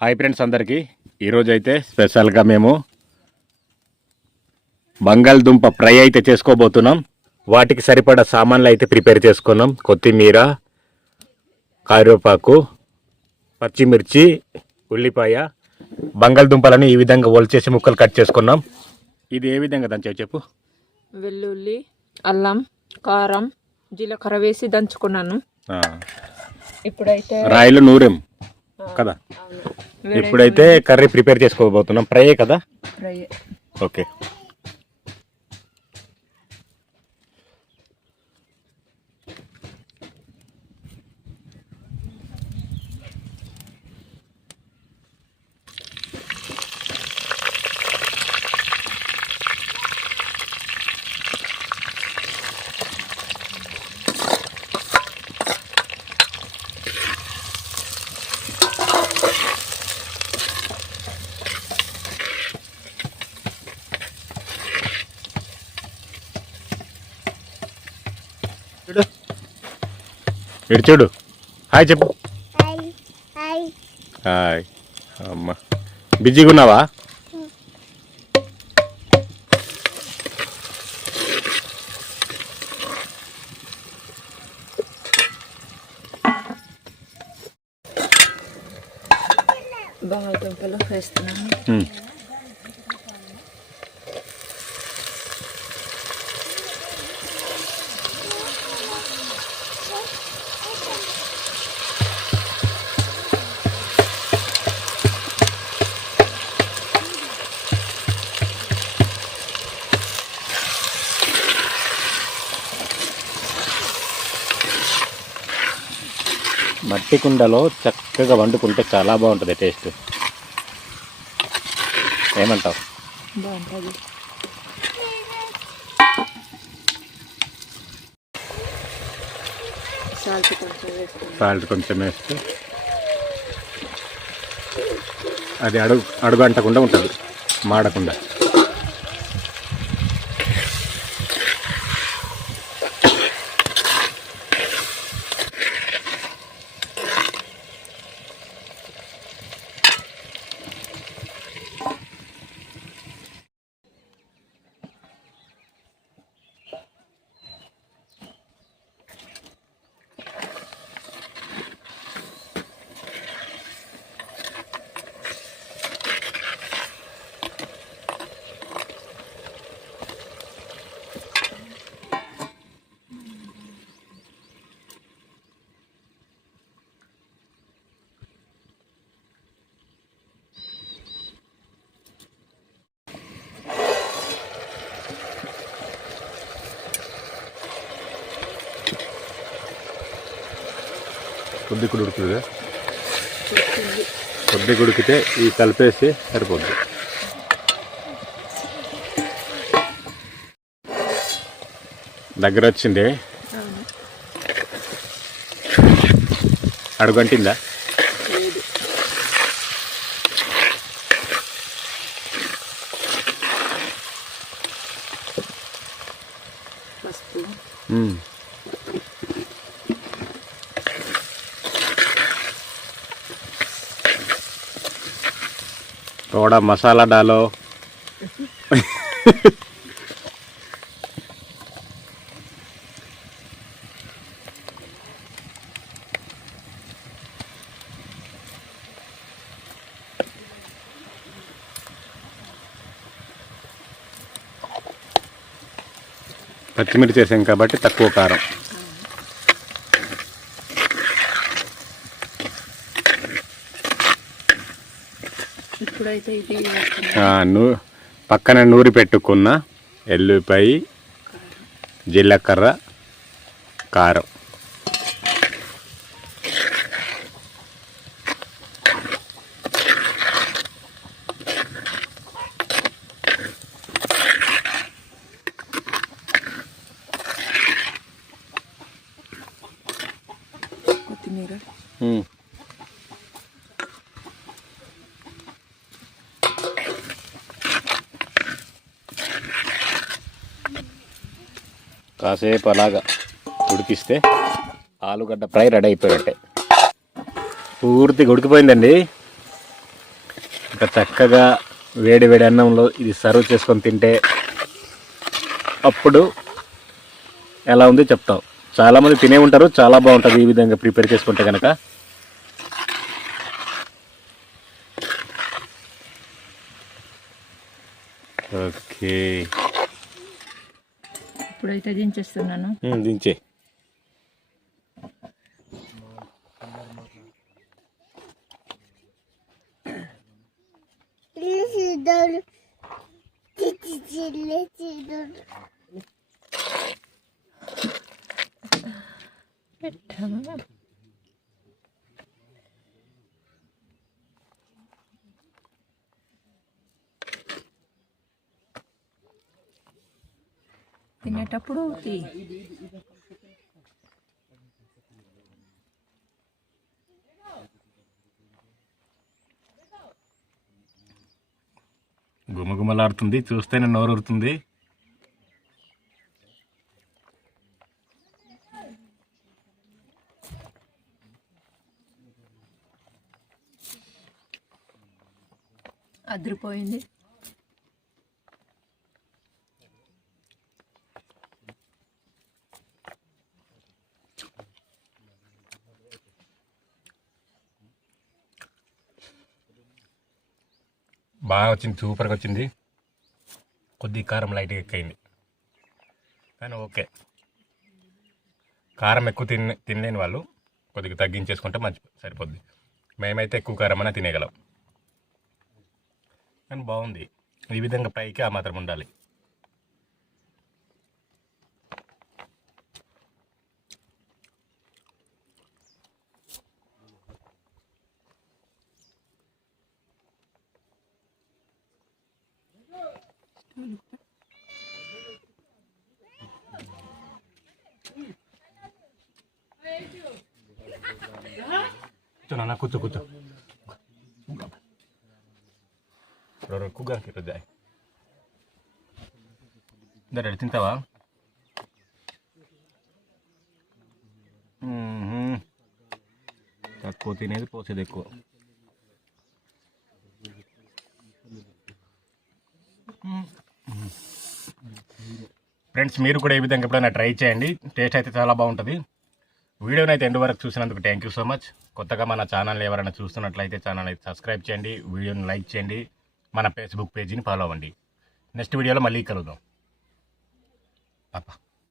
Hi friends అందరికీ. ఈరోజు అయితే స్పెషల్గా మేము బంగాళదుంప ఫ్రై అయితే చేసుకోబోతున్నాం. వాటికి సరిపడా సామాన్లు అయితే ప్రిపేర్ చేసుకున్నాం. కొత్తిమీర కరివేపాకు పచ్చిమిర్చి ఉల్లిపాయ బంగాళదుంపలను ఈ విధంగా ఒలిచేసి ముక్కలు కట్ చేసుకున్నాం. ఇది ఏ విధంగా దంచావు చెప్పు? వెల్లుల్లి అల్లం కారం జీలకర్ర వేసి దంచుకున్నాను. ఇప్పుడైతే రాయిలో నూరేం. కదా? ఇప్పుడైతే కర్రీ ప్రిపేర్ చేసుకోబోతున్నాం. ఫ్రై కదా? ఓకే చూడు. ఇటు చూడు. హాయ్ చెప్పు. హాయ్. హాయ్. హాయ్. అమ్మ. బిజీగా ఉన్నావా? బంగాళదుంపలు వేస్తున్నాను. మట్టి కుండలో చక్కగా వండుకుంటే చాలా బాగుంటుంది టేస్ట్. ఏమంటావు? బాగుంటుంది. సాల్ట్ కొంచెం వేస్తున్నాను సాల్ట్ కొంచెం వేస్తే అది అడుగు అడుగు అంటకుండా ఉంటుంది మాడకుండా. కొద్ది కూడా ఉడుకుతుంది కొద్ది ఉడికితే ఈ కలిపేసి సరిపోద్ది. దగ్గర వచ్చింది? అడుగంటిందా పసుపు. थोड़ा मसाला डालो పచ్చిమిర్చి వేసాం కాబట్టి తక్కువ కారం ఇప్పుడైతే ఇది నూ పక్కన నూరి పెట్టుకున్న ఎల్లిపాయ జీలకర్ర కారం. కొత్తిమీర. కాసేపు అలాగా ఉడికిస్తే ఆలుగడ్డ ఫ్రై రెడీ అయిపోయినట్టే. పూర్తిగా ఉడికిపోయిందండి. ఇంకా చక్కగా వేడి వేడి అన్నంలో ఇది సర్వ్ చేసుకొని తింటే అప్పుడు ఎలా ఉంది చెప్తాం. చాలామంది తినే ఉంటారు చాలా బాగుంటుంది ఈ విధంగా ప్రిపేర్ చేసుకుంటే కనుక ఓకే. ఇప్పుడైతే దించేస్తున్నాను. దించే. పెట్టాము తినేటప్పుడు గుమగుమలాడుతుంది చూస్తేనే నోరూరుతుంది. అదిరిపోయింది. బాగా వచ్చింది సూపర్గా వచ్చింది కొద్ది కారం లైట్గా ఎక్కైంది కానీ ఓకే. కారం ఎక్కువ తిన తినలేని వాళ్ళు కొద్దిగా తగ్గించేసుకుంటే మంచి సరిపోద్ది. మేమైతే ఎక్కువ కారం అయినా తినేయగలం. కానీ బాగుంది. ఈ విధంగా పైకి ఆ మాత్రం ఉండాలి. కూర్చో నాన్న కూర్చో కూర్చో కుగ్గాకి రుద్దాయి దర తింటావా మ్మ్హ్మ్. తక్కువ తినేది పోసేది ఎక్కువ ఫ్రెండ్స్ మీరు కూడా ఈ విధంగా ఎప్పుడైనా ట్రై చేయండి. టేస్ట్ అయితే చాలా బాగుంటుంది. వీడియోని అయితే ఎండు వరకు చూసినందుకు థ్యాంక్ యూ సో మచ్ కొత్తగా మన ఛానల్ ఎవరైనా చూస్తున్నట్లయితే ఛానల్ అయితే సబ్స్క్రైబ్ చేయండి వీడియోని లైక్ చేయండి మన ఫేస్బుక్ పేజీని ఫాలో అవ్వండి. నెక్స్ట్ వీడియోలో మళ్ళీ కలుద్దాం. పాప